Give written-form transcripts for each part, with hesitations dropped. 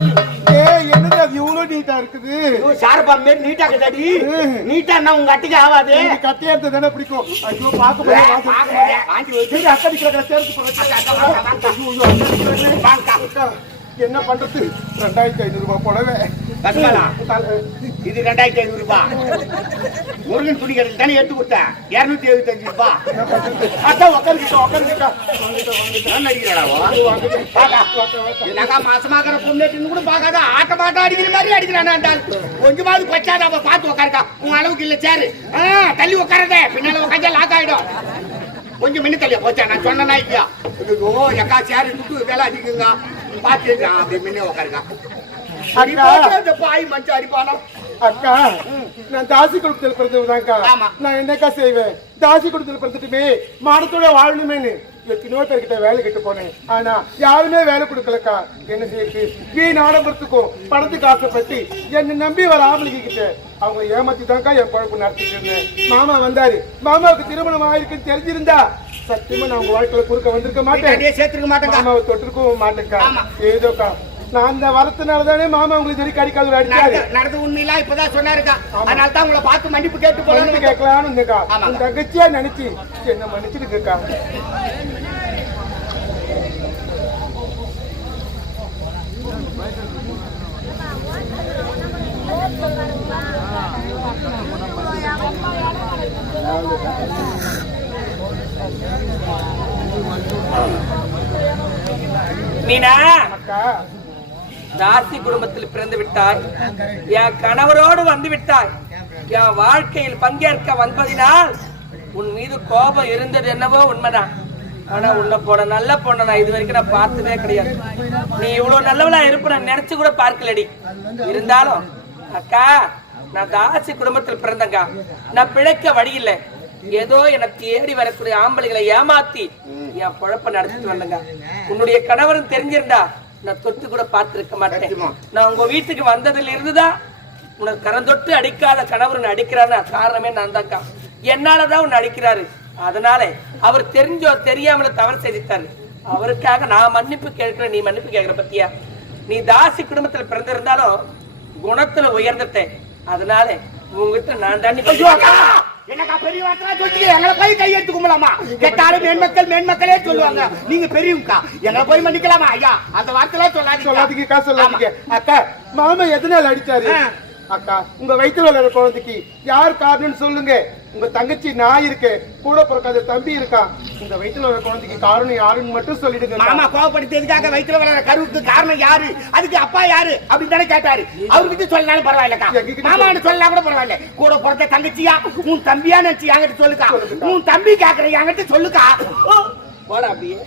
என்னது அது இவ்வளவு நீட்டா இருக்குது? சாரப்பா மாரி நீட்டா இருக்குதாடி? நீட்டா என்ன உங்க அட்டிக்கு ஆகாது? கட்டையா எடுத்து தானே பிடிக்கும். ஐயோ பாக்க வாங்கி வச்சு அக்கடிக்கிற சேர்த்து என்ன பண்றது? 2500 ரூபாய் புடவை. இது 2500 ரூபாய். முருகன் துணி கடையில் தானே எடுத்து கொடுத்தேன். 275 ரூபாய். மாசமாக்கிற பொண்ணு கூட பார்க்காத ஆட்டமாட்டம் அடிக்கிற மாதிரி அடிக்கிறான். கொஞ்சமாவது பச்சாத அவ பார்த்து உட்காருக்கா. உங்க அளவுக்கு இல்ல சேரு தள்ளி உட்காரதே. பின்னால உட்காந்தா லாக் ஆயிடும். கொஞ்சம் மின்னு தள்ளியா போச்சா? நான் சொன்னா இல்லையா? எக்கா சேரு துட்டு வேலை அதிகங்க பாத்து அப்படி மின்ன உட்காருக்கா. பாய் மஞ்சள் அடிப்பானா? அக்கா நான் தாசி குடும்பத்தில் பிறந்தவதான்க்கா. நான் என்னக்கா செய்வேன்? தாசி குடும்பத்தில் பிறந்துட்டுமே மானத்தோட வாழணுமேனு எத்தனையோ பேர்கிட்ட வேலை கிட்ட போனேன். ஆனா யாருமே வேலை கொடுக்கலக்கா. என்ன செய்யுது? வீண் ஆடம்பரத்துக்கும் பணத்துக்கு ஆசைப்பட்டு என்னை நம்பி வர ஆம்பளைங்க கிட்ட அவங்க ஏமாத்தி தான்க்கா என் குழப்பம் நடத்திட்டு இருந்தேன். மாமா வந்தாரு. மாமாவுக்கு திருமணம் ஆயிருக்குன்னு தெரிஞ்சிருந்தா சத்தியமா நான் உங்க வாழ்க்கையில குறுக்க வந்திருக்க மாட்டேன். சேர்த்துக்க மாட்டேன். மாமாவை தொட்டிருக்கவும் மாட்டேன்க்கா. ஏதோக்கா நான் அந்த வரத்தினால தானே மாமா உங்களுக்கு சொல்லி கடிக்காது அடிக்காது. நடந்து உண்மையிலாம் இப்பதான் சொன்னாருக்கா. அதனால தான் உங்களை பார்த்து மன்னிப்பு கேட்டு போகலான்னு கேட்கலான்னு இருந்தேக்கா. உன் தங்கச்சியா நினைச்சு என்ன மன்னிச்சிருக்கா. மீனா அக்கா தாசி குடும்பத்தில் பிறந்து விட்டாய். என் கணவரோடு வந்து விட்டாய். என் வாழ்க்கையில் பங்கேற்க வந்ததினால் உன் மீது கோபம் இருந்தது என்னவோ உண்மைதான். ஆனா உன்னை போட நல்ல பொண்ணை நான் இது வரைக்கும் நான் பார்த்ததே கிடையாது. நீ இவ்வளவு நல்லவளா இருப்ப நான் நினைச்சு கூட பார்க்கலடி. இருந்தாலும் அக்கா நான் தாசி குடும்பத்தில் பிறந்தங்க. நான் பிழைக்க வழி இல்லை. ஏதோ என்னை தேடி வரக்கூடிய ஆம்பளைகளை ஏமாத்தி என் பொழப்ப நடத்திட்டு வந்தங்க. உன்னுடைய கணவரும் தெரிஞ்சிருந்தா நான் தொட்டு கூட பார்த்திருக்க மாட்டேன். நான் உங்க வீட்டுக்கு வந்ததுல இருந்துதான் உனக்கு கரந்தொட்டு அடிக்காத கணவர் அடிக்கிறான்னு காரணமே நான் தான்க்கா. என்னாலதான் உன்னை அடிக்கிறாரு. அதனால அவர் தெரிஞ்சோ தெரியாமல தவறு செய்திருக்காரு. அவருக்காக நான் மன்னிப்பு கேட்கிறேன். நீ மன்னிப்பு கேட்கிற பத்தியா? நீ தாசி குடும்பத்துல பிறந்திருந்தாலும் குணத்துல உயர்ந்துட்டேன். அதனால உங்ககிட்ட நான் தண்ணி என்னக்கா பெரிய வார்த்தை சொல்லி எங்களை போய் கையெடுத்து கும்பலாமா? கேட்டாலும் மேன்மக்களே சொல்லுவாங்க. நீங்க பெரியவங்கக்கா எங்களை போய் மன்னிக்கலாமா? ஐயா அந்த வார்த்தைலாம் சொல்லாதீங்க. அக்கா மாமா எதனால அடிச்சாரு? அக்கா உங்க வயிற்றுல வளர குழந்தைக்கு யார் காரணம்னு சொல்லுங்க. உங்க தங்கச்சி நான் இருக்கேன், கூட பிறக்காத தம்பி இருக்கான். இந்த வயிற்றுல வளர குழந்தைக்கு காரணம் யாருன்னு மட்டும் சொல்லிடுங்க. மாமா கோவப்படுத்ததுக்காக வயிற்றுல வளர கருவுக்கு காரணம் யாரு, அதுக்கு அப்பா யாரு அப்படின்னு தானே கேட்டாரு. அவர்கிட்ட சொல்லனாலும் பரவாயில்லக்கா. மாமான்னு சொல்லலாம் கூட பரவாயில்ல. கூட பிறந்த தங்கச்சியா உன் தம்பியா நினைச்சு என்கிட்ட சொல்லுக்கா. உன் தம்பி கேக்குற என்கிட்ட சொல்லுக்கா. போடா அப்படியே.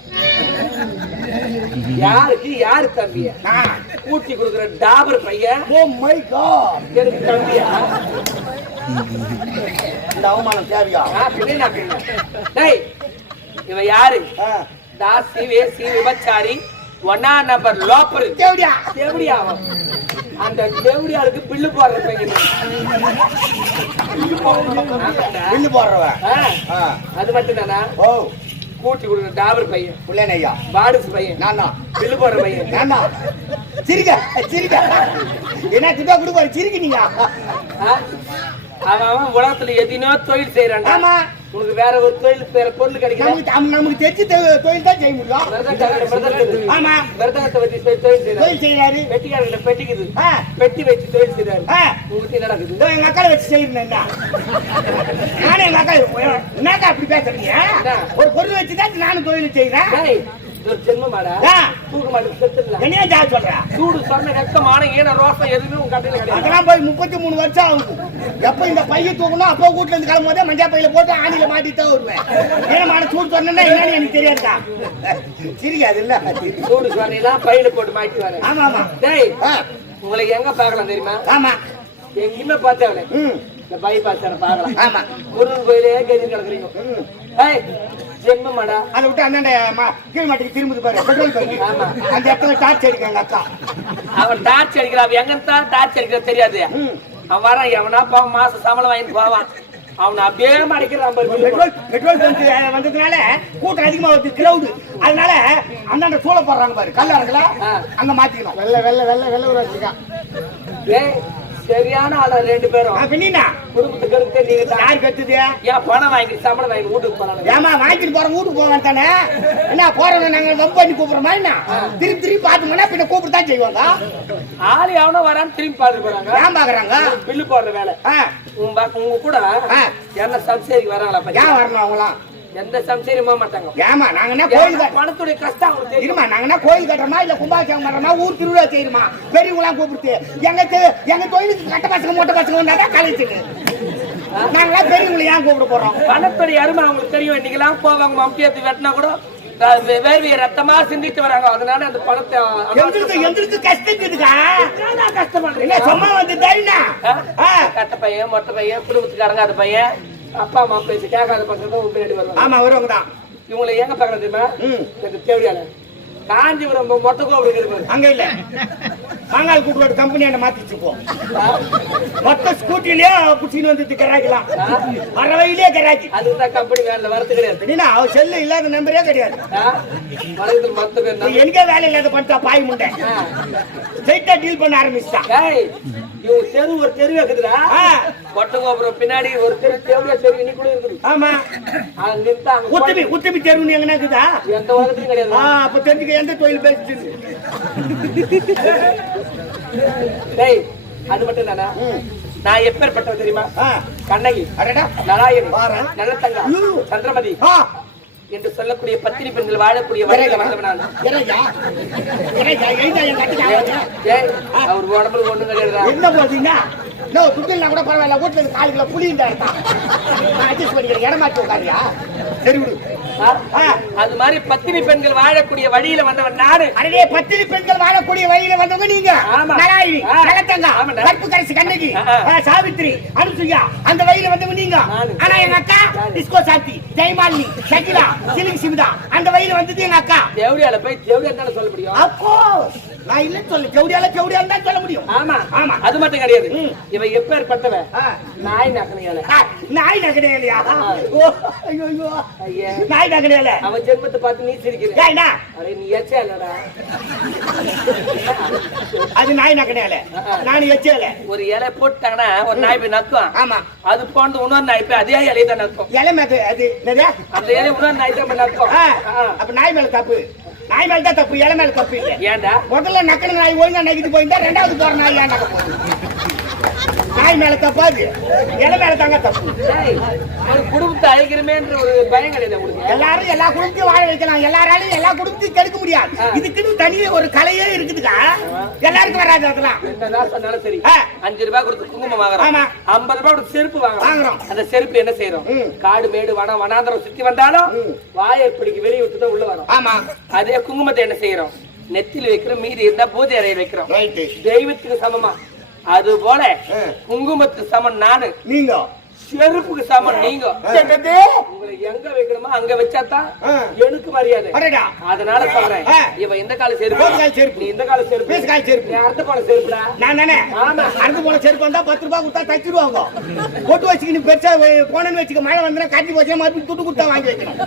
யாருக்கு யாரு தம்பியா? ஊட்டி கொடுக்குற டாபர் பையன். ஓ மை காட், எனக்கு தம்பியா? இந்த அவமானம் தேவையா? டேய் இவன் யாரு? தாசி வேசி விபச்சாரி 1 நம்பர் லோப்பர். தேவடியா தேவடியா? அந்த தேவடியாளுக்கு பில்லு போடுற பையன். பில்லு போடுறவன் அது மட்டும் தானா? ஓ கூட்டி கொடுக்குற டாபர் பையன். புள்ளனையா பாடுஸ் பையன். நானா பில்லு போடுற பையன். நானா சிரிக்க என்ன கிட்ட கொடுக்க சிரிக்க நீங்க. அவன் உலகத்துல எதினோ தொழில் செய்யறான். ஆமா உனக்கு வேற ஒரு தொழில் வேற பொருள் கிடைக்கும். நமக்கு தெரிஞ்சு தொழில் தான் செய்ய முடியும். ஆமா விரதத்தை வச்சு தொழில் செய்யறாரு. வெட்டிக்காரங்க பெட்டிக்குது, பெட்டி வச்சு தொழில் செய்யறாரு. உங்களுக்கு என்ன நடக்குது? எங்க அக்கால வச்சு செய்யறேன். நானே எங்க அக்கா என்னக்கா அப்படி பேசுறீங்க? ஒரு பொருள் வச்சுதான் நானும் தொழில் செய்யறேன். ஜென்மமாடா தூக்க மாட்டேன். என்ன ஜா சொல்ற? சூடு சொன்ன ரத்தமான ஏன ரோசம் எதுவுமே உங்க கட்டையில கிடையாது. அதெல்லாம் போய் 33 வருஷம் ஆகுது. எப்ப இந்த பைய தூக்கணும் அப்போ வீட்டுல இருந்து கிளம்பும் போதே மஞ்சா பையில போட்டு ஆணியில மாட்டிட்டு வருவேன். ஏனமான சூடு சொன்னா என்னன்னு எனக்கு தெரியாதுக்கா. சிரிக்காது இல்ல? சூடு சொன்னீங்கன்னா பையில போட்டு மாட்டி வரேன். ஆமா ஆமா. டேய் உங்களை எங்க பாக்கலாம் தெரியுமா? ஆமா எங்கேயுமே பார்த்தேன். இந்த பை பாத்தார பாக்கலாம். ஆமா முருகன் கோயிலே கறி கிடக்குறீங்க. ஏய் ஜென்மமாடா அதை விட்டு அண்ணாண்ட கீழ் மாட்டுக்கு திரும்புது பாரு பெட்ரோல் பங்கு. அந்த இடத்துல டார்ச் அடிக்கிறாங்க அக்கா. அவன் டார்ச் அடிக்கிறான். எங்க டார்ச் அடிக்கிற தெரியாது. அவன் வரான் எவனா பாவம் மாசம் சம்பளம் வாங்கிட்டு போவான். அவனை அப்படியே மறைக்கிறான் பாரு. பெட்ரோல் பங்க் வந்ததுனால கூட்டம் அதிகமா வருது, கிரௌடு. அதனால அந்தாண்ட சூழ போடுறாங்க பாரு, கல்லா இருக்கல அங்க மாத்திக்கணும். வெள்ள ஒரு வச்சுக்கா. ஏய், சரியான ஆளா ரெண்டு பேரும். பின்னா குடும்பத்துக்கு எடுத்து நீங்க தான். யாரு கத்துது? ஏன் பணம் வாங்கி சம்பளம் வாங்கி வீட்டுக்கு போறாங்க? ஏமா வாங்கிட்டு போற வீட்டுக்கு போக வேண்டானே? என்ன போறவங்க நாங்க வம்பு பண்ணி கூப்பிடுறோமா என்ன? திருப்பி பாத்துமோனா பின்ன கூப்பிட்டு தான் செய்வாங்க. ஆளு எவனோ வரான்னு திரும்பி பாத்துட்டு போறாங்க. ஏன் பாக்குறாங்க? பில்லு போடுற வேலை. உங்க கூட என்ன சம்சேரிக்கு வராங்களா? ஏன் வரணும் அவங்களாம்? எந்த சம்சேரியும் போக மாட்டாங்க. ஏமா நாங்க என்ன கோயில் பணத்துடைய கஷ்டம் அவங்களுக்கு தெரியுமா? நாங்க என்ன கோயில் கட்டுறோமா இல்ல கும்பாபிஷேகம் பண்றோமா, ஊர் திருவிழா செய்யணுமா? பெரியவங்களாம் கூப்பிட்டு எங்க தொழிலுக்கு கட்ட பசங்க மொட்டை பசங்க வந்தாதான் கலைச்சுங்க. நாங்களாம் பெரியவங்களை ஏன் கூப்பிட போறோம்? பணத்துடைய அருமை அவங்களுக்கு தெரியும். இன்னைக்கெல்லாம் போவாங்க மம்பியத்து வெட்டினா கூட வேர்வையை ரத்தமா சிந்திட்டு வராங்க. அதனால அந்த பணத்தை எங்களுக்கு கஷ்டத்துக்கா கஷ்டப்படுறீங்க. சும்மா வந்து கட்ட பையன் மொட்டை பையன் குடும்பத்துக்காரங்க அந்த பையன் அப்பா அம்மா பேசி கேட்காத பசங்க முன்னாடி வருவாங்க. ஆமா வருவாங்க தான். இவங்களை எங்க பாக்குறது தெரியுமா? எனக்கு தேவையான காஞ்சிபுரம் மொட்டை கோபுரம் இருக்கு அங்க இல்ல, மாங்கால் கூட்டு கம்பெனியாண்ட மாத்திட்டு இருக்கோம். மொத்த ஸ்கூட்டிலேயே புடிச்சின்னு வந்து கராய்க்கலாம், வரவையிலேயே கராய்ச்சி. அதுதான் கம்பெனி வேலை வரது கிடையாது. அவ செல்லு இல்லாத நம்பரே கிடையாது. மொத்த பேர் எனக்கே வேலை இல்லாத பண்ணிட்டா பாய் முண்டை ஸ்ட்ரைட்டா டீல் பண்ண ஆரம்பிச்சுட்டா. இவங்க தெரு ஒரு தெரு இருக்குதுடா, மொட்டை கோபுரம் பின்னாடி ஒரு தெரு தேவையா தெரு இன்னி கூட இருக்குது. ஆமா, உத்தமி உத்தமி தெருவுன்னு எங்கன்னா இருக்குதா? எந்த உலகத்தையும் கிடையாது. அப்ப தெரிஞ்சுக்க எந்த தொழில் பேசிட்டு. அது மட்டும் தானா? நான் எப்பேற்பட்ட தெரியுமா? கண்ணகி, நாராயணி, நல்லத்தங்கா, சந்திரமதி என்று சொல்லக்கூடிய பத்தினி பெண்கள் வாழக்கூடிய வழியில வந்தவன் நான். அவர் உடம்புல ஒண்ணு கிடையாது. என்ன போறீங்க? துட்டில் கூட பரவாயில்ல, வீட்டுல காலுக்குள்ள புளி இந்த அட்ஜஸ்ட் பண்ணிக்கிறேன், இடமாற்றி உட்காரியா? சரி விடு. அது மாதிரி பத்தினி பெண்கள் வாழக்கூடிய வழியில வந்தவன் நாடு. அதே பத்தினி பெண்கள் வாழக்கூடிய வழியில வந்தவங்க நீங்க. நாராயணி, நல்லத்தங்கா, கற்புக்கரசி, கண்ணகி, சாவித்ரி, அனுசுயா, அந்த வழியில வந்தவங்க நீங்க. ஆனா எங்க அக்கா டிஸ்கோ சாத்தி, ஜெயமாலினி, சகிலா, சிலிங் சிமிதா, அந்த வழியில வந்தது எங்க அக்கா. தேவடியால போய் தேவடியா தான சொல்ல முடியும். அப்போ நான் இல்ல சொல்ல, தேவடியால தான் சொல்ல முடியும். ஆமா ஆமா, அது மட்டும் கிடையாது. இவ எப்பேற்பட்டவ? நாய் நக்கனையால. நாய் நக்கனையாலயா? ஐயோ ஐயோ, நாய் நக்கனையால. அவன் ஜென்மத்தை பார்த்து நீ சிரிக்கிற. ஏண்டா? அரே நீ எச்சே இல்லடா. அது நாய் நக்கனையால, நான் எச்சே இல்ல. ஒரு இலை போட்டாங்கன்னா ஒரு நாய் போய் நக்கும். ஆமா, அது போன்று இன்னொரு நாய் போய் அதே இலையை தான் நக்கும். இலை மேது அது என்னது? அந்த இலை இன்னொரு நாய் தான் நக்கும். அப்ப நாய் மேல தப்பு, நாய் மேல தான் தப்பு, இலை மேல தப்பு இல்ல. ஏண்டா? முதல்ல நக்கன நாய் ஒழுங்கா நக்கிட்டு போயிருந்தா ரெண்டாவது போற நாய் ஏன் நக்க போகுது? நாய் மேல தப்பாது, இலை மேல தாங்க தப்பு. ஒரு குடும்பத்தை அழைக்கிறமேன்ற ஒரு பயம் கிடையாது உங்களுக்கு? எல்லாரும் எல்லா குடும்பத்தையும் வாழ வைக்கலாம், எல்லாராலையும் எல்லா குடும்பத்தையும் கெடுக்க முடியாது. இதுக்குன்னு தனியே ஒரு கலையே இருக்குதுக்கா, எல்லாருக்கும் வராது. அதெல்லாம் சொன்னாலும் சரி, 5 ரூபாய் கொடுத்து குங்குமம் வாங்குறோம், 50 ரூபாய் கொடுத்து செருப்பு வாங்குறோம். அந்த செருப்பு என்ன செய்யறோம்? காடு மேடு வனாந்தரம் சுத்தி வந்தாலும் வாயற்படிக்கு வெளியே விட்டுதான் உள்ள வரும். ஆமா, அதே குங்குமத்தை என்ன செய்யறோம்? நெத்தில வைக்கிறோம், மீதி இருந்தா பூஜை அறையில் வைக்கிறோம். தெய்வத்துக்கு சமமா. அது போல குங்குமத்துக்கு சமம் நானு, நீங்க செருப்புக்கு சமம் நீங்க. உங்களை எங்க வைக்கணுமோ அங்க வச்சாதான் எனக்கு மரியாதை. அதனால சொல்றேன், இவ இந்த கால செருப்பு, நீ இந்த கால செருப்பு, அடுத்த கால செருப்புடா. நான் தானே அடுத்த போன செருப்பு வந்தா 10 ரூபாய் கொடுத்தா தச்சிருவாங்க. போட்டு வச்சுக்கிட்டு பெருசா போனன்னு வச்சுக்க, மழை வந்தா கட்டி போச்சு மறுபடியும் துட்டு கொடுத்தா வாங்கி வைக்கணும்.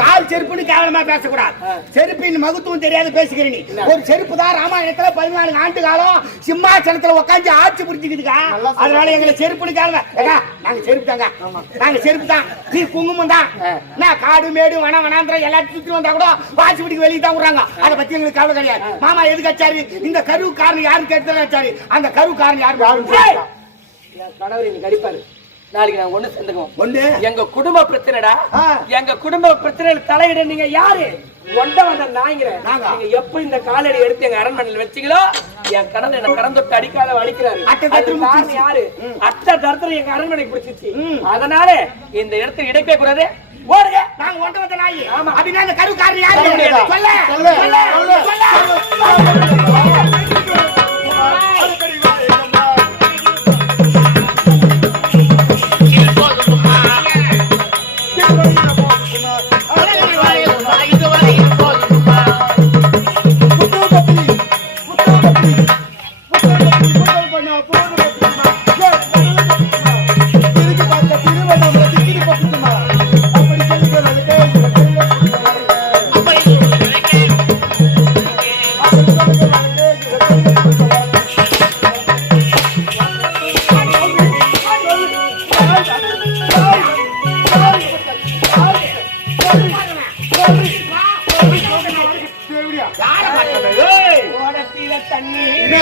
கால் செருப்புன்னு கேவலமா பேசக்கூடாது. செருப்பின் மகத்துவம் தெரியாது பேசுகிறேன் நீ. ஒரு செருப்பு தான் ராமாயணத்துல 14 ஆண்டு காலம் சிம்மாசனத்துல உட்காந்து ஆட்சி புரிஞ்சுக்கிட்டுக்கா. அதனால எங்களை செருப்புன்னு கேளுங்க. நாங்க செருப்பு, நாங்க செருப்பு தான், நீ குங்குமம் தான். நான் காடு மேடு வனாந்திரம் எல்லாத்தையும் சுத்தி வந்தா கூட வாசி வீட்டுக்கு வெளியே தான் விடுறாங்க. அதை பத்தி எங்களுக்கு கவலை கிடையாது. மாமா எதுக்கு வச்சாரு? இந்த கருவு காரணம் யாரும் கேட்டு வச்சாரு. அந்த கருவு காரணம் யாரும் கணவர் இன்னைக்கு அடிப்பாரு. நாளைக்கு நான் ஒண்ணு சேர்ந்துக்குவோம். ஒண்ணு எங்க குடும்ப பிரச்சனைடா. எங்க குடும்ப பிரச்சனையில தலையிட நீங்க யாரு? ஒண்ட வந்த நாய்ங்கிற. நீங்க எப்ப இந்த காலடி எடுத்து எங்க அரண்மனையில் வச்சீங்களோ, என் கணவர் என்ன கடந்தொட்டு அடிக்காத வலிக்கிறாரு. காரணம் யாரு? அட்ட தரத்துல எங்க அரண்மனைக்கு பிடிச்சிச்சு. அதனால இந்த இடத்தை இடைக்கவே கூடாது. ஓடுங்க, நாங்க ஒண்ட வந்த நாய். ஆமா, அப்படின்னா இந்த கரு காரணம் யாரு? சொல்ல சொல்ல சொல்ல. திரும்பி பார்த்த திருவண்ணாமலை என்ன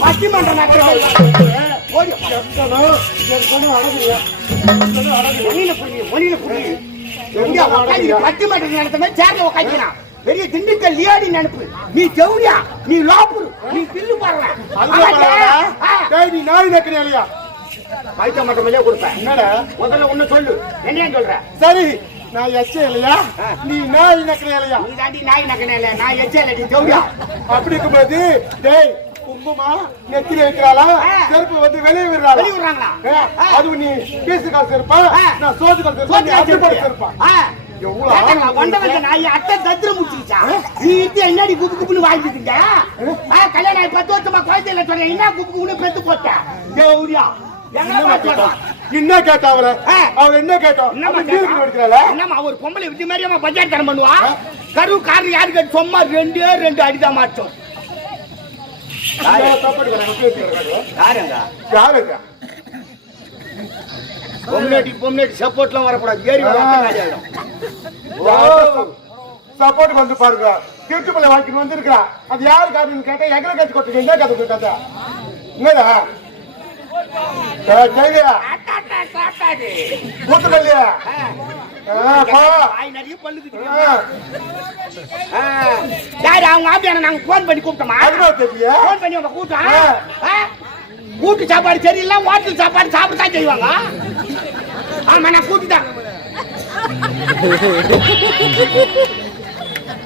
பட்டிமன்றம் நடத்த சேர்ல உட்காந்துக்கிறான். பெரிய திண்டுக்கல் லியாடி நினைப்பு. நீ ஜவுரியா, நீ லாபுரு, நீ பில்லு பாருங்க. நீ நாய் நக்கறியா இல்லையா? பைத்த மட்டுமே கொடுப்பேன். என்னடா முதல்ல ஒண்ணு சொல்லு, என்ன சொல்ற? சரி, நான் எச்சே இல்லையா, நீ நாய் நக்கறியா இல்லையா? நீ தாண்டி நாய் நக்கறியா இல்லையா? நான் எச்சே இல்ல, நீ ஜவுரியா. அப்படி இருக்கும்போது டேய் குங்குமா நெத்தில வைக்கிறாளா, செருப்பு வந்து வெளியே விடுறாங்களா? அது நீ பீசு காசு செருப்பா, நான் சோது காசு செருப்பா, நீ அட்டை செருப்பா? கல்யாணம் 10 வருஷமா குழந்தை இல்ல சொல்றேன். என்ன குப்பு பெத்து போட்ட என்ன கேட்டா அவர் என்ன கேட்டோம்? என்னமா ஒரு பொம்பளை விட்டு மாதிரி அவன் பஞ்சாயத்து தரம் பண்ணுவா? கரு காரணம் யாருக்கு சும்மா 2 அடிதான் மாட்டோம். பொம்னேட்டி சப்போர்ட்லாம் வரக்கூடாது. ஏறி சப்போர்ட் வந்து பாருங்க. திருட்டுப்பள்ளி வாழ்க்கை வந்து இருக்கிறா. அது யாரு காரணம் கேட்டா எங்களை கட்சி கொட்டு என்ன கதை கதை என்னடா கூத்துக்கல்லையா? அவங்க ஆப்பியான நாங்க போன் பண்ணி கூப்பிட்டோமா? போன் பண்ணி அவங்க கூப்பிட்டோம். கூட்டு சாப்பாடு சரியில்லை, ஹோட்டல் சாப்பாடு சாப்பிட்டு செய்வாங்க. ஆமா, நான் கூட்டுட்டேன்.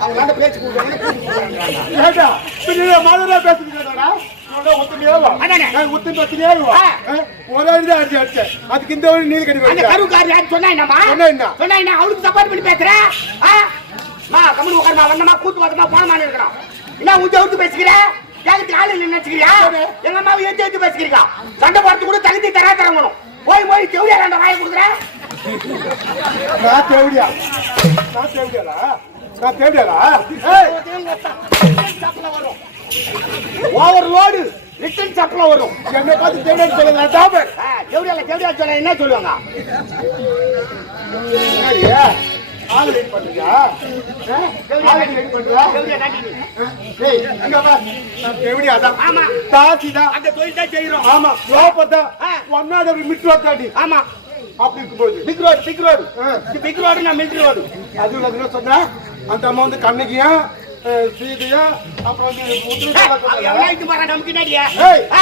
அவங்க பேச்சு அதுக்கு இந்த நீல் கட்டி அவளுக்கு சப்பாட் பண்ணி பேசுறேன். கூட்டு வாத்தமா போனமா இருக்கிறோம். என்ன ஊத்து பேசுகிறேன்? ஆளு நினைச்சுக்கிறியா? எங்க அம்மாவை ஏத்து பேசுகிறீங்க. சண்டை போறது கூட தகுதி தராதரங்களும் போய் தேவையா அந்த வாயை கொடுக்குறேன். நான் தேவையா ஓவர்லோடு ரிட்டன் சப்ளை வரும். என்ன பார்த்து தேவையா சொல்ல என்ன சொல்லுவாங்க? அந்த அம்மா வந்து கண்ணகியும் சீதையா அப்புறம் வந்து எவ்வளவு இது மாறா நமக்கு என்னடியா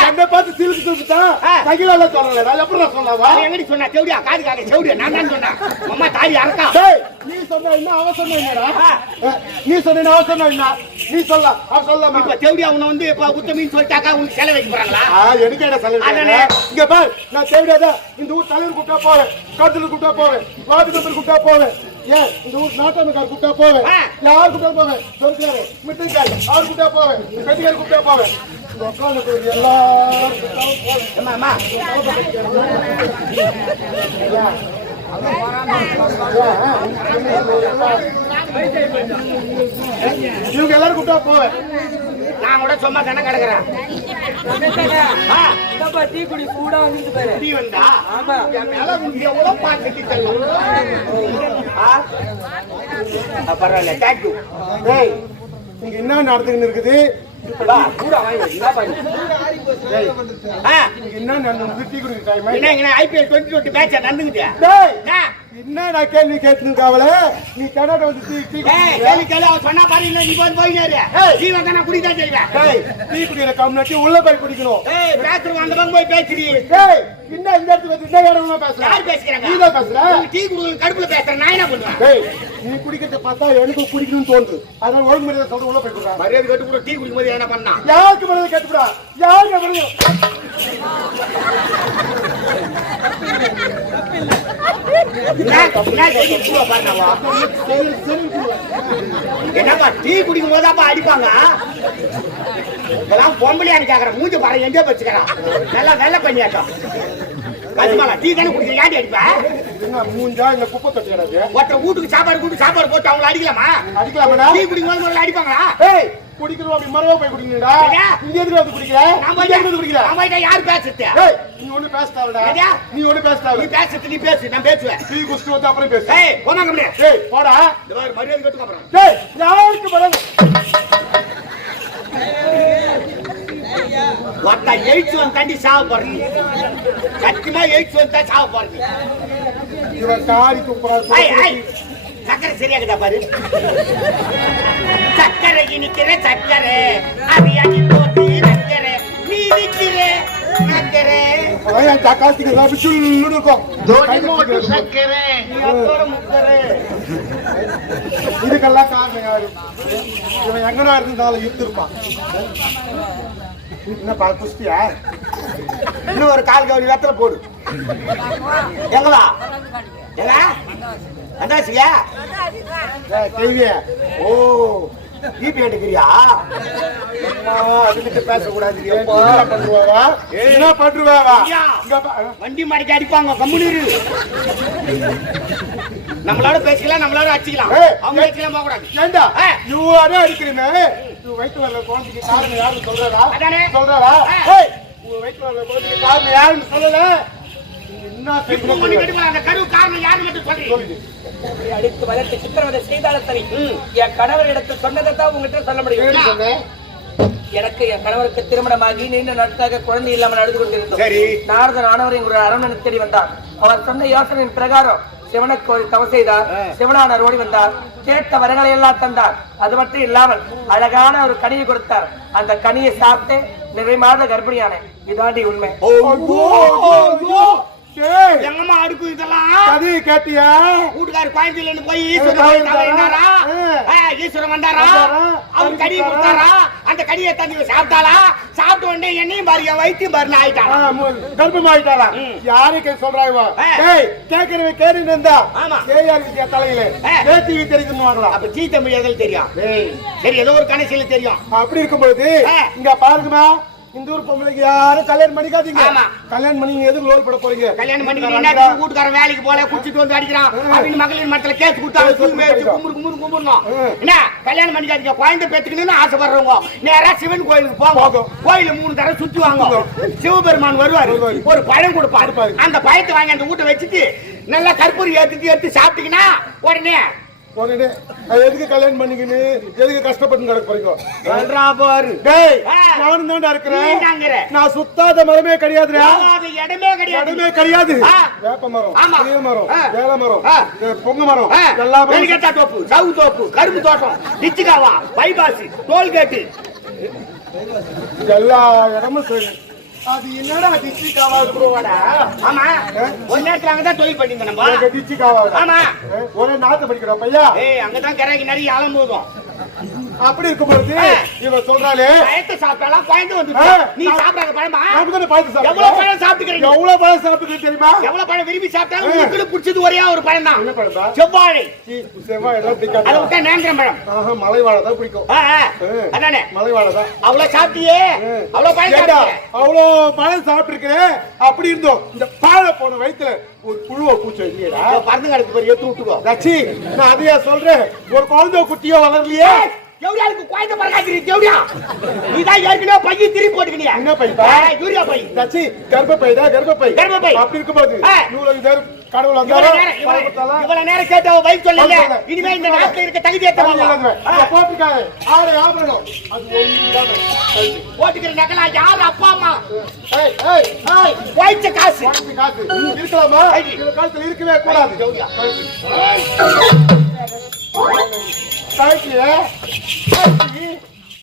என்ன பார்த்து சிலுக்கு தூக்கிட்டா கையில சொல்லல நான் எப்படி சொன்னாவா எங்கடி சொன்னா செவடியா காது காக்க செவடியா நான் தான் சொன்னேன் அம்மா தாலி அறக்கா நீ சொன்ன என்ன அவ சொன்ன என்னடா நீ சொன்ன அவ சொன்ன என்ன நீ சொல்ல அவ சொல்லாம இப்ப செவடியா உன்னை வந்து இப்ப உத்தமின்னு சொல்லிட்டாக்கா உனக்கு செலவு வைக்க போறாங்களா எனக்கு என்ன செலவு இங்க பார் நான் செவடியாதா இந்த ஊர் தலைவர் கூப்பிட்டா போவேன் காத்துல கூப்பிட்டா போவேன் வார்டு மெம்பர் கூப்பிட்டா போவேன் ஏன் இந்த ஊர் நாட்டாமக்கார் கூப்பிட்டா போவேன் யார் கூப்பிட்டா போவேன் சொல்றாரு மிட்டாய் அவர் கூப்பிட்டா போவேன் கட்டிக்கார் கூப்பிட்டா போவேன் உட்காந்து எல்லாரும் இவங்க எல்லாரும் கூப்பிட்டா போவேன் நான் கூட சும்மா தானே கிடக்குறேன் டீ குடி சூடா வந்து பாரு நீ வந்தா ஆமா என் மேல உனக்கு எவ்வளவு பாட்டு தள்ளும் பரவாயில்ல தேங்க்யூ நீங்க என்ன நடந்துன்னு இருக்குது என்ன நடந்து டீ குடிக்கிற டைம் என்ன ஐபிஎல் 2020 மேட்ச் நடந்துக்கிட்டு என்ன நான் கேள்வி கேட்டுக்காவல நீ கடாட்ட வந்து கேள்வி கேள்வி அவன் சொன்னா பாரு இல்ல நீ வந்து போயினாரு நீ வந்தா நான் குடிதான் செய்வேன் டீ குடிக்கிற கம்னாட்டி உள்ள போய் குடிக்கணும் பேசுறோம் அந்த பக்கம் போய் பேசுறீ என்ன இந்த இடத்துக்கு வந்து இந்த இடமா பேசுற யார் பேசுறாங்க நீ தான் பேசுற டீ குடி கடுப்புல பேசுறேன் நான் என்ன பண்ணுவேன் நீ குடிக்கிறத பார்த்தா எனக்கு குடிக்கணும்னு தோணுது அதனால ஒழுங்கு மரியாதை சொல்ற உள்ள போய் குடுறா மரியாதை கட்டு கூட டீ குடிக்கும் போது என்ன பண்ணா யாருக்கு மரியாதை கேட்டுடா யாருக்கு மரியாதை என்னப்பா டீ குடிக்கும் போது அப்பா அடிப்பாங்க இதெல்லாம் பொம்பளையான்னு கேக்குறேன் மூஞ்சி பாரு எங்கே வச்சுக்கிறான் நல்லா வெள்ளை பண்ணியாட்டம் கஷ்டமால டீ தானே குடிக்க ஏண்டி அடிப்பா என்ன மூஞ்சா இல்ல குப்பை தொட்டி கிடக்கு ஒருத்தர் வீட்டுக்கு சாப்பாடு கூட்டு சாப்பாடு போட்டு அவங்கள அடிக்கலாமா அடிக்கலாமா டீ குடிக்கும் போது முதல்ல அடிப்பாங்களா குடிக்கிறோம் அப்படி மரவா போய் குடிக்கிறீங்கடா இங்க எதுக்கு வந்து குடிக்கிற நம்ம குடிக்கிறா நம்ம கிட்ட யார் பேசுறது நீ ஒண்ணு பேசத்தாவடா நீ ஒண்ணு பேசத்தாவ நீ பேசுறது நீ பேசு நான் பேசுவேன் டீ குடிச்சிட்டு வந்து அப்புறம் பேசு போமா கம்பெனி போடா இந்த மாதிரி மரியாதை கட்டுக்கு அப்புறம் யாருக்கு மரியாதை ஒருத்தா எயிட்ஸ் வந்து தாண்டி சாவ போறீங்க சத்தியமா எயிட்ஸ் வந்து தான் சாவ போறீங்க இவன் காரி துப்புறாரு சக்கரை சரியாகுதா பாரு சக்கரை இனிக்கிற சக்கரை அரியாடி போட்டு சக்கரை நீ நிக்கிற சக்கரை அதான் தக்காளிக்கு எல்லாம் சுள்ளுன்னு இருக்கும் சக்கரை அதோட முக்கரை இதுக்கெல்லாம் காரணம் யாரு இவன் எங்கனா இருந்தாலும் இருந்திருப்பான் என்னப்பா குஸ்தியா இன்னும் ஒரு கால் கவனி வெத்தல போடு எங்களா எங்க அந்தாசியா கேள்வியா ஓ பிபி எடுக்கிறியா அதுக்கிட்ட பேசக்கூடாது பண்ணுவாவா என்ன பண்ணுவாவா வண்டி மாடிக்கு அடிப்பாங்க கம்முனிரு நம்மளோட பேசிக்கலாம் நம்மளோட அடிச்சுக்கலாம் அவங்க அடிச்சுக்கலாம் போக கூடாது ஏண்டா இவ்வாறே அடிக்கிறீமே வயிற்று வரல குழந்தைக்கு காரணம் யாருன்னு சொல்றா சொல்றா வயிற்று வரல குழந்தைக்கு காரணம் யாருன்னு சொல்லல அந்த கரு காரணம் யாரு மட்டும் சொல்றீங்க அடித்து வளர்த்து சித்திரவதை செய்தாலும் சரி என் கணவர் இடத்தில் சொன்னதை தான் உங்ககிட்ட சொல்ல முடியும் எனக்கு என் கணவருக்கு திருமணமாகி நீண்ட நாட்களாக குழந்தை இல்லாமல் நடந்து கொண்டிருந்தோம் நாரதன் ஆனவர் எங்களுடைய அரண்மனை தேடி வந்தார் அவர் சொன்ன யோசனையின் பிரகாரம் சிவனுக்கு ஒரு தவம் செய்தார் சிவனான ஓடி வந்தார் கேட்ட வரங்களை எல்லாம் தந்தார் அது மட்டும் இல்லாமல் அழகான ஒரு கனியை கொடுத்தார் அந்த கனியை சாப்பிட்டு நிறைமாத கர்ப்பிணியானேன் இதாண்டி உண்மை எங்கம்மா அடுக்கு இதெல்லாம் கதை கேட்டியா வீட்டுக்காரு கோயம்புல இருந்து போய் ஈஸ்வரன் வந்தாரா அவர் கடியை கொடுத்தாரா அந்த கடியை தந்து சாப்பிட்டாளா சாப்பிட்ட உடனே என்னையும் பாரு என் வயிற்றையும் பாருன்னு ஆயிட்டாளா கர்ப்பம் ஆயிட்டாளா யாருக்கு சொல்றாங்க கேட்கறவ கேட்டு இருந்தா கேஆர் தலையில டிவி தெரியுதுன்னு அப்ப ஜீ தமிழ் எதில் தெரியும் சரி ஏதோ ஒரு கணேசில தெரியும் அப்படி இருக்கும்போது இங்க பாருங்கம்மா இந்த ஊர் பொம்பளைக்கு யாரும் கல்யாணம் பண்ணிக்காதீங்க கல்யாணம் பண்ணி எதுக்கு லோல் போட போறீங்க கல்யாணம் பண்ணி வீட்டுக்காரன் வேலைக்கு போல குடிச்சிட்டு வந்து அடிக்கிறான் அப்படின்னு மகளிர் மட்டத்துல கேஸ் கும்பிடணும் என்ன கல்யாணம் பண்ணிக்காதீங்க குழந்தை பெற்றுக்கணும்னு ஆசைப்படுறவங்க நேரா சிவன் கோயிலுக்கு போங்க கோயில 3 தடவை சுத்தி வாங்க சிவபெருமான் வருவாரு ஒரு பழம் கொடுப்பாரு அந்த பழத்தை வாங்கி அந்த வீட்டை வச்சுட்டு நல்லா கற்பூரி எடுத்து சாப்பிட்டீங்கன்னா உடனே உடனே அது எதுக்கு கல்யாணம் பண்ணிக்கின்னு எதுக்கு கஷ்டப்பட்டு கிடக்க போறீங்க? சொல்றா பாரு. டேய் ஆ. நானும் தான்டா இருக்கிறேன். நீதாங்கிற. நான் சுத்தாத மரமே கிடையாதுடா. அது இடமே கிடையாது. இடமே கிடையாது. ஆ. வேப்ப மரம், ஆமா. புளிய மரம், ஆ. வேல மரம், ஆ. பொங்க மரம், ஆ. எல்லா மரம். வெலிகட்டா தோப்பு, சவு தோப்பு, கரும்பு தோட்டம், நிச்சிகாவா, பைபாஸ், டோல்கேட். எல்லா இடமும் சரி. அது என்னடா டிச்சி காவாது புரோவாடா? ஆமா. ஒரு நேரத்துல அங்கதான் தொழில் பண்ணிருந்தோம் நம்ம. டிச்சி காவாது. ஆமா. ஒரே நாத்து படிக்கிறோம் பையா. ஏய் அங்கதான் கரைக்கு நிறைய அலம்போதும். அப்படி இருக்கும்போது இவ சொல்றாளே பயத்தை சாப்பிட்டாலாம் குழந்தை வந்து நீ சாப்பிடாத பழமா? நாம பார்த்து சாப்பிடுறோம். எவ்வளவு பழம் சாப்பிட்டுக்கிறீங்க? எவ்வளவு பழம் சாப்பிட்டுக்கிறீங்க தெரியுமா? எவ்வளவு பழம் விரும்பி சாப்பிட்டாலும் உங்களுக்கு பிடிச்சது ஒரே ஒரு பழம் தான். என்ன பழம்பா? செவ்வாழை. செவ்வாய் எல்லாம் அதை பிடிக்காது. விட்டா நேந்திரம் பழம். ஆஹா, மலைவாழை தான் பிடிக்கும். அதானே மலைவாழை தான். அவ்வளவு சாப்பிட்டியே, அவ்வளவு பழம் ஏண்டா சாப்பிட்டியே. அவ்வளோ பழம் சாப்பிட்டுருக்கிறேன். அப்படி இருந்தோம் இந்த பாழை போன வயித்துல ஒரு புழுவை பூச்சி இல்லையடா. பறந்து கிடக்கு பாரு, எடுத்து விட்டுக்கோ. ரச்சி நான் அதையா சொல்றேன். ஒரு குழந்தை குட்டியோ வளரலையே. எவ்வளவுக்கு குழந்தை பறக்காதீங்க எவ்வளோ? நீதான் ஏற்கனவே பைய திருப்பி போட்டுக்கிறியா? என்ன பைப்பா? Urea by. ரச்சி கர்ப்பப்பைதா கர்ப்பப்பை. கர்ப்பப்பை. அப்படி இருக்கும்போது நூலகம் கடவுள் இவ்வளவு நேரம் கேட்ட வயசு சொல்லல. இனிமே இந்த நாட்டுல இருக்க தகுதி போட்டுக்காரு ஆறு ஆபரணம் அது ஒண்ணுதான் போட்டுக்கிற நகலா யாரு அப்பா அம்மா ஏய் ஏய் ஏய் வாய்ச்ச காசு காசு இருக்கலாமா? இந்த காலத்துல இருக்கவே கூடாது. காசு